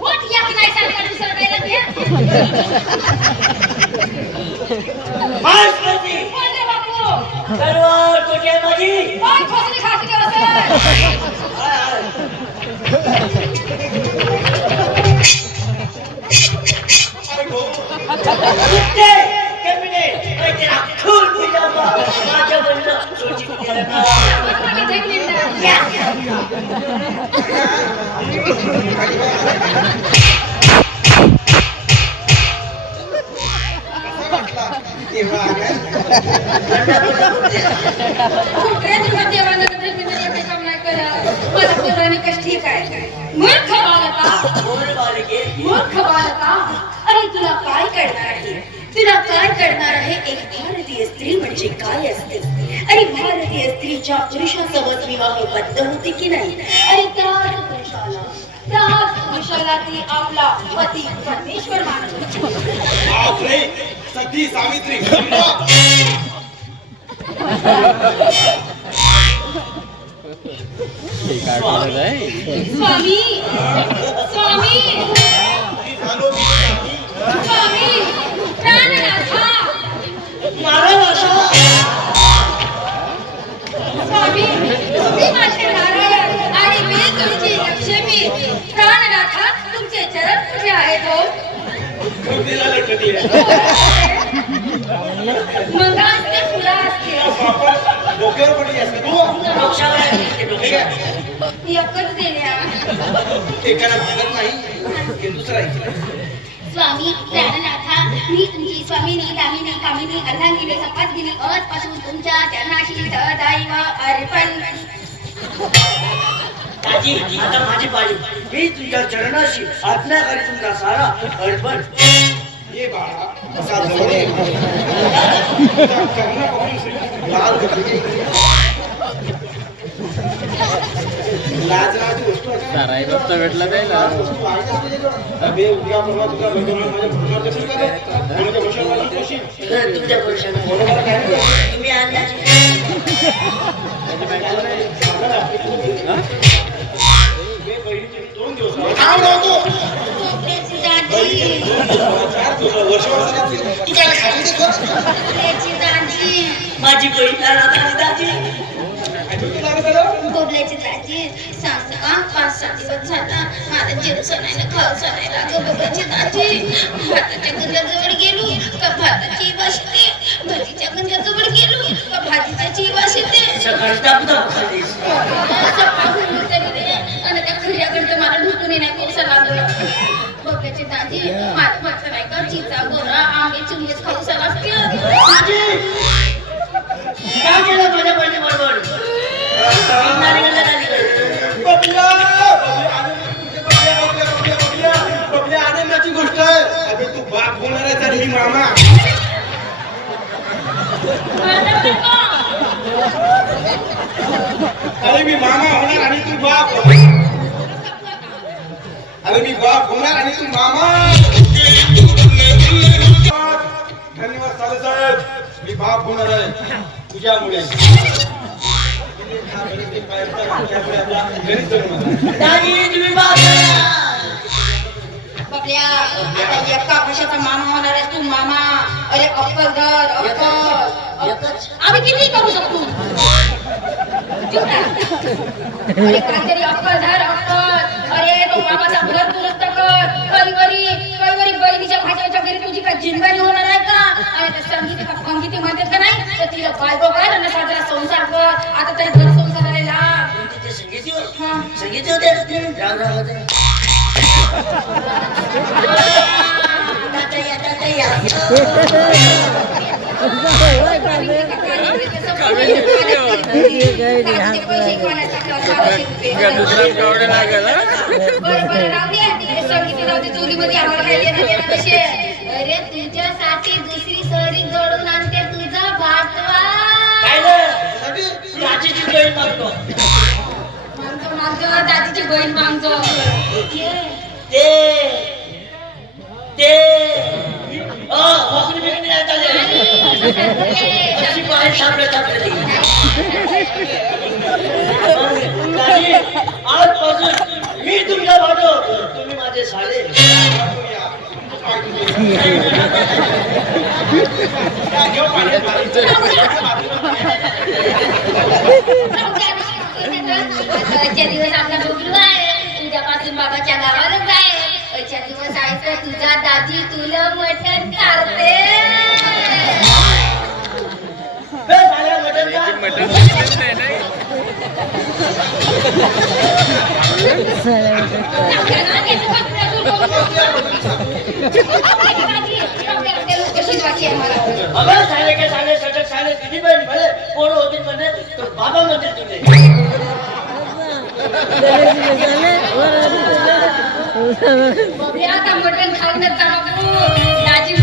उठ या की नाही सांगा दुसरं काय लागल्या मास्टरजी बोल रे बापू तलवार कुठे आहे माझी कोण खोसली खासली कुठे कमिने माहिती ना खून तुझ्या माझ्या बंद सोची केलं ना ठीक आहे मूर्ख बालका अरे तुला काय कळणार आहे तुला काय कळणार आहे एक भारतीय स्त्री म्हणजे काय असते आणि भारतीय स्त्रीच्या पुरुषासोबत विवाहबद्ध होते की नाही आणि त्याच पुरुषाला ती आपला पती परमेश्वर मानत बापरे सती सावित्री स्वामी स्वामी स्वामी प्राणनाथा स्वामी तुम्ही माझे नारायण आणि मी तुमची लक्ष्मी प्राणनाथा तुमचे चरण कुठे आहेत हो मग असते फुला असते डोक्यावर पडली असते तू एकच देण्या एकाला भागत नाही दुसरा स्वामी प्राणनाथा मी तुमची स्वामिनी दामिनी कामिनी अर्धांगिनी सपासगिनी आजपासून तुमच्या चरणाशी सदैव अर्पण दाजी आता माझी पाळी मी तुझ्या चरणाशी आज्ञाकारी तुमचा सारा अर्पण ये बाळा असा जवळ ये कर्ण बघून लाल करते लाजराची वस्तू साराई बघता भेटला नाही ना अबे उद्या परवा तुझा लग्न माझ्या भरोशावर कशी काय माझ्या भरोशावर मला कशी तुमच्या पुरुषाने बरोबर काय तुम्ही आणला दोन दिवस थांब राहतो तू काय खाली माझी बहीण दाजी बोबल्याची दाजी सांगता का 5-6 दिवस झाला माझा जीव सणायला खाऊ सणायला ग बोबल्याची दाजी भाताच्या गंजाजवळ गेलो का भाताची वास येते भाजीच्या गंजाजवळ गेलो का भाजीची वास येते सकाळी दाबदाब खाली सकाळून तरी रे आणि त्या खऱ्याकडे मला ढुकून नाही कोसला लागलं बोबल्याची दाजी माझं नाही का चिचा गोरा आंबे चिंबेच खाऊ लागते काय केलं माझ्या बहिणी बरोबर आनंदाची गोष्ट आहे अबे तू बाप होणार आहे तरी मामा अरे मी मामा होणार आणि तू बाप अरे मी बाप होणार आणि तू मामा धन्यवाद साहेब मी बाप होणार आहे तुझ्यामुळे बबल्या आता एका वर्षाचा मामा होणार आहेस तू मामा अरे अक्कल धर अक्कल आम्ही किती करू शकतो अरे काहीतरी अक्कल धर अक्कल अरे तो मामाचा घर दुरुस्त कर कधी बहिणीच्या भाज्याच्या घरी तुझी काय जिंदगी होणार आहे का अरे त्या संगीती म्हणतात का नाही तर तिला बायको कर आणि साजरा संसार कर आता तरी घर संसाराला लाग संगीत होते राम राम होते दुसरा कावडे लागेल चोरीमध्ये आम्हाला काय देणं कसे अरे तुझ्यासाठी दुसरी सरी जोडून आणते तुझा भातवा दाजीची बहीण मागतो दादीची बहीण मागतो ते भाकरी बिकरी नाही चालले अशी बाहेर सापडे ते साले आजच्या दिवस आपला डोकलू आहे उद्यापासून बाबाच्या गावाला जाय आजच्या दिवस आहे तर तुझा दाजी तुला मटण काढते बे साल्या मटण का? मटण बघितलंच नाही ना. अबे साले के साले सटक साले किती बहीण भले पोर होती म्हणे तो बाबा म्हणते तुले आता मटण खाऊनच जा बापू दाजी